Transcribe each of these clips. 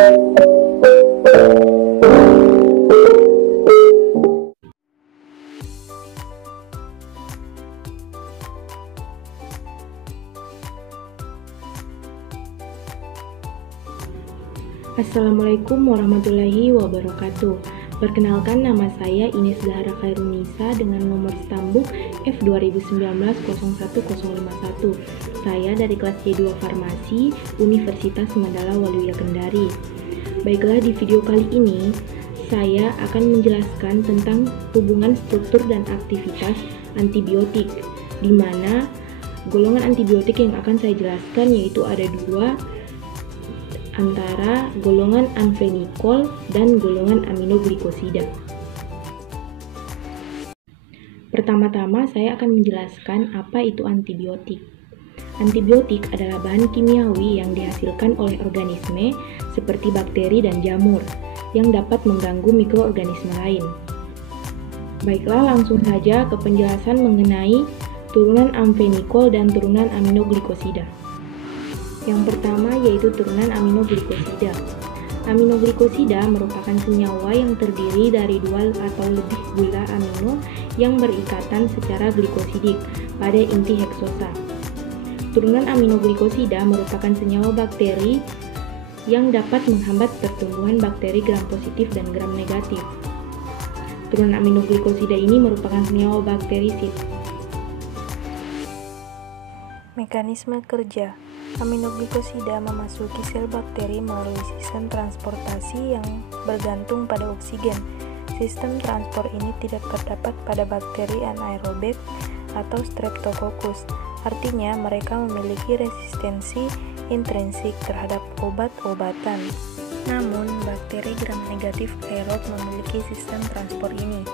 Assalamualaikum warahmatullahi wabarakatuh. Perkenalkan, nama saya Ines Zahra Khairunisa dengan nomor stambuk F2019-01051. Saya dari kelas C2 Farmasi Universitas Mandala Waluya Kendari. Baiklah, di video kali ini saya akan menjelaskan tentang hubungan struktur dan aktivitas antibiotik, di mana golongan antibiotik yang akan saya jelaskan yaitu ada dua, antara golongan amfenikol dan golongan aminoglikosida. Pertama-tama saya akan menjelaskan apa itu antibiotik. Antibiotik adalah bahan kimiawi yang dihasilkan oleh organisme seperti bakteri dan jamur yang dapat mengganggu mikroorganisme lain. Baiklah, langsung saja ke penjelasan mengenai turunan amfenikol dan turunan aminoglikosida. Yang pertama yaitu turunan aminoglikosida. Aminoglikosida merupakan senyawa yang terdiri dari dua atau lebih gula amino yang berikatan secara glikosidik pada inti heksosa. Turunan aminoglikosida merupakan senyawa bakteri yang dapat menghambat pertumbuhan bakteri gram positif dan gram negatif. Turunan aminoglikosida ini merupakan senyawa bakterisid. Mekanisme kerja. Aminoglikosida memasuki sel bakteri melalui sistem transportasi yang bergantung pada oksigen. Sistem transport ini tidak terdapat pada bakteri anaerobik atau Streptococcus. Artinya, mereka memiliki resistensi intrinsik terhadap obat-obatan. Namun, bakteri gram negatif aerob memiliki sistem transport ini.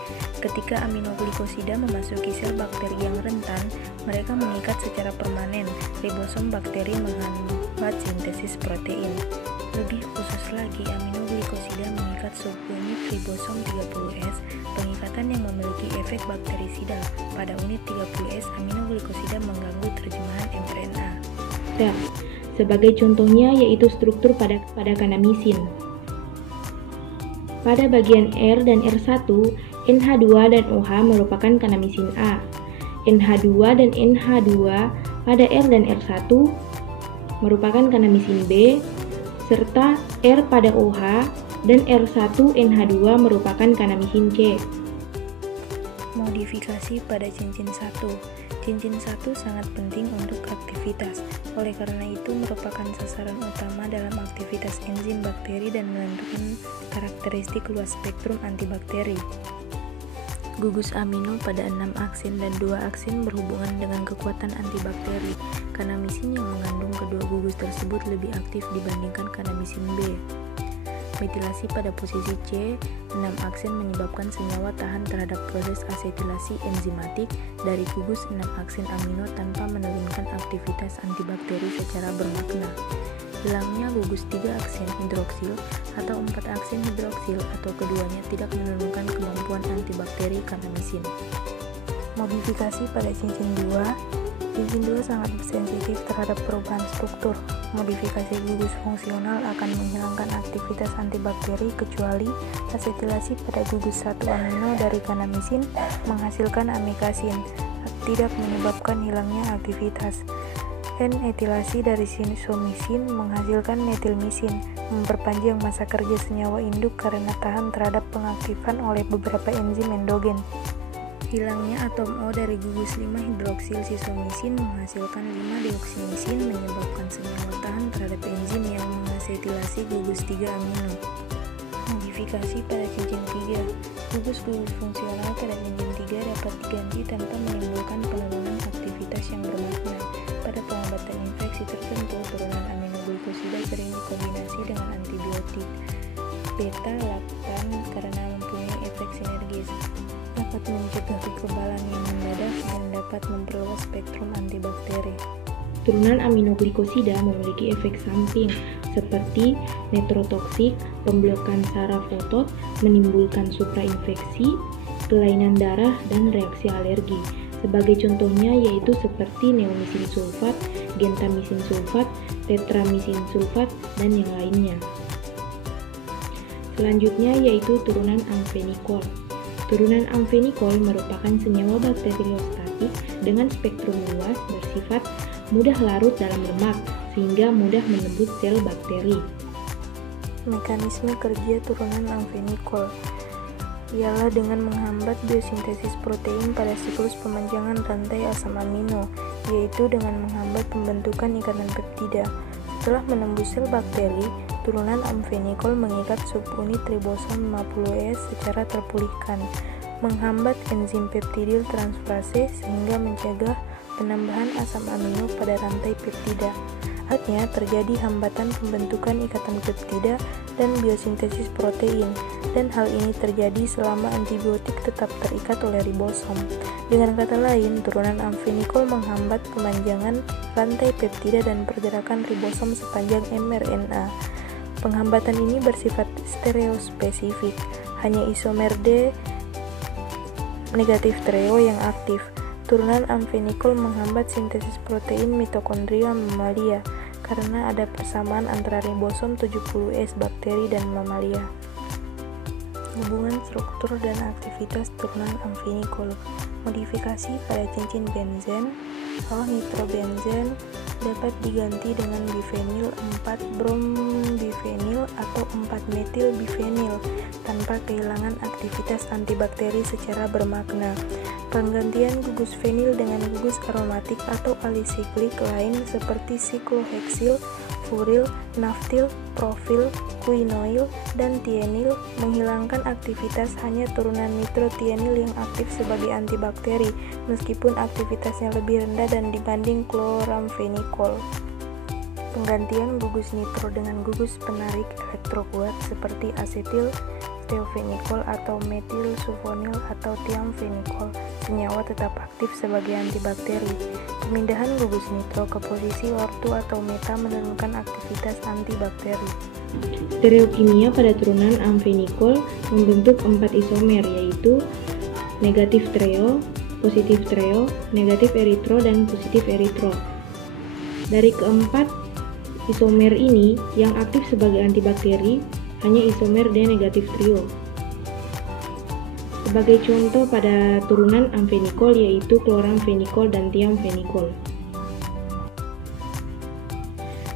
Ketika aminoglikosida memasuki sel bakteri yang rentan, mereka mengikat secara permanen. Ribosom bakteri menghambat sintesis protein. Lebih khusus lagi, aminoglikosida mengikat subunit ribosom 30S, pengikatan yang memiliki efek bakterisida. Pada unit 30S, aminoglikosida mengganggu terjemahan mRNA. Sebagai contohnya yaitu struktur pada kanamisin. Pada bagian R dan R1, NH2 dan OH merupakan kanamisin A. NH2 dan NH2 pada R dan R1 merupakan kanamisin B, serta R pada OH dan R1 NH2 merupakan kanamisin C. Modifikasi pada cincin 1. Cincin 1 sangat penting untuk aktivitas, oleh karena itu merupakan sasaran utama dalam aktivitas enzim bakteri dan menentukan karakteristik luas spektrum antibakteri. Gugus amino pada 6 aksin dan 2 aksin berhubungan dengan kekuatan antibakteri. Kanamisin yang mengandung kedua gugus tersebut lebih aktif dibandingkan kanamisin B. Metilasi pada posisi C, 6 aksin menyebabkan senyawa tahan terhadap proses asetilasi enzimatik dari gugus 6 aksin amino tanpa menurunkan aktivitas antibakteri secara bermakna. Hilangnya gugus 3 aksin hidroksil atau 4 aksin hidroksil atau keduanya tidak menurunkan kemampuan antibakteri kanamisin. Modifikasi pada cincin 2. Cincin 2 sangat sensitif terhadap perubahan struktur. Modifikasi gugus fungsional akan menghilangkan aktivitas antibakteri kecuali asetilasi pada gugus 1 amino dari kanamisin menghasilkan amikasin, tidak menyebabkan hilangnya aktivitas. N-etilasi dari sisomisin menghasilkan metilmisin, memperpanjang masa kerja senyawa induk karena tahan terhadap pengaktifan oleh beberapa enzim endogen. Hilangnya atom O dari gugus 5 hidroksil sisomisin menghasilkan 5-deoksimisin menyebabkan senyawa tahan terhadap enzim yang mengasetilasi gugus 3 amino. Modifikasi pada cincin 3. Gugus-gugus fungsional pada cincin 3 dapat diganti tanpa menimbulkan penurunan aktivitas yang bermakna. Pada pengobatan infeksi tertentu, turunan aminoglikosida sering dikombinasi dengan antibiotik beta-laktan karena mempunyai efek sinergis. Dapat mencegah kekebalan yang mendadak dan dapat memperluas spektrum antibakteri. Turunan aminoglikosida memiliki efek samping seperti netrotoksik, pemblokan saraf otot, menimbulkan suprainfeksi, kelainan darah, dan reaksi alergi. Sebagai contohnya yaitu seperti neomisin sulfat, gentamisin sulfat, tetramisin sulfat, dan yang lainnya. Selanjutnya yaitu turunan amfenikol. Turunan amfenikol merupakan senyawa bakteriostatik dengan spektrum luas, bersifat mudah larut dalam lemak, sehingga mudah menembus sel bakteri. Mekanisme kerja turunan amfenikol ialah dengan menghambat biosintesis protein pada siklus pemanjangan rantai asam amino, yaitu dengan menghambat pembentukan ikatan peptida. Setelah menembus sel bakteri, turunan amfenikol mengikat subunit ribosom 50S secara terpulihkan, menghambat enzim peptidil transferase sehingga mencegah penambahan asam amino pada rantai peptida. Artinya terjadi hambatan pembentukan ikatan peptida dan biosintesis protein, dan hal ini terjadi selama antibiotik tetap terikat oleh ribosom. Dengan kata lain, turunan amfenikol menghambat pemanjangan rantai peptida dan pergerakan ribosom sepanjang mRNA. Penghambatan ini bersifat stereospesifik, hanya isomer D negatif trio yang aktif. Turunan amfenikol menghambat sintesis protein mitokondria mamalia karena ada persamaan antara ribosom 70S bakteri dan mamalia. Hubungan struktur dan aktivitas turunan amfenikol. Modifikasi pada cincin benzen, nitrobenzen dapat diganti dengan bifenil 4-brombifenil atau 4-metil-bifenil tanpa kehilangan aktivitas antibakteri secara bermakna. Penggantian gugus fenil dengan gugus aromatik atau alisiklik lain seperti sikloheksil, furil, naftil, profil, quinoil, dan tienil menghilangkan aktivitas hanya turunan nitrotienil yang aktif sebagai antibakteri, meskipun aktivitasnya lebih rendah dan dibanding chloramfenicol. Penggantian gugus nitro dengan gugus penarik elektrokuat seperti asetil teofenikol atau metil sulfonil atau tiamfenikol, senyawa tetap aktif sebagai antibakteri. Pemindahan gugus nitro ke posisi ortu atau meta menurunkan aktivitas antibakteri. Stereokimia pada turunan amfenikol membentuk 4 isomer, yaitu negatif treo, positif treo, negatif eritro, dan positif eritro. Dari keempat isomer ini, yang aktif sebagai antibakteri hanya isomer D negatif trio. Sebagai contoh pada turunan amfenikol yaitu chloramfenicol dan tiamfenicol.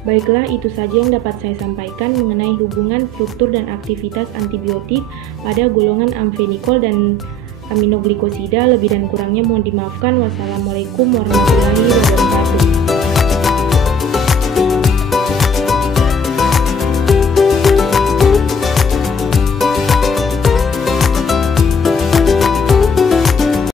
Baiklah, itu saja yang dapat saya sampaikan mengenai hubungan struktur dan aktivitas antibiotik pada golongan amfenikol dan aminoglikosida. Lebih dan kurangnya mohon dimaafkan. Wassalamualaikum warahmatullahi wabarakatuh.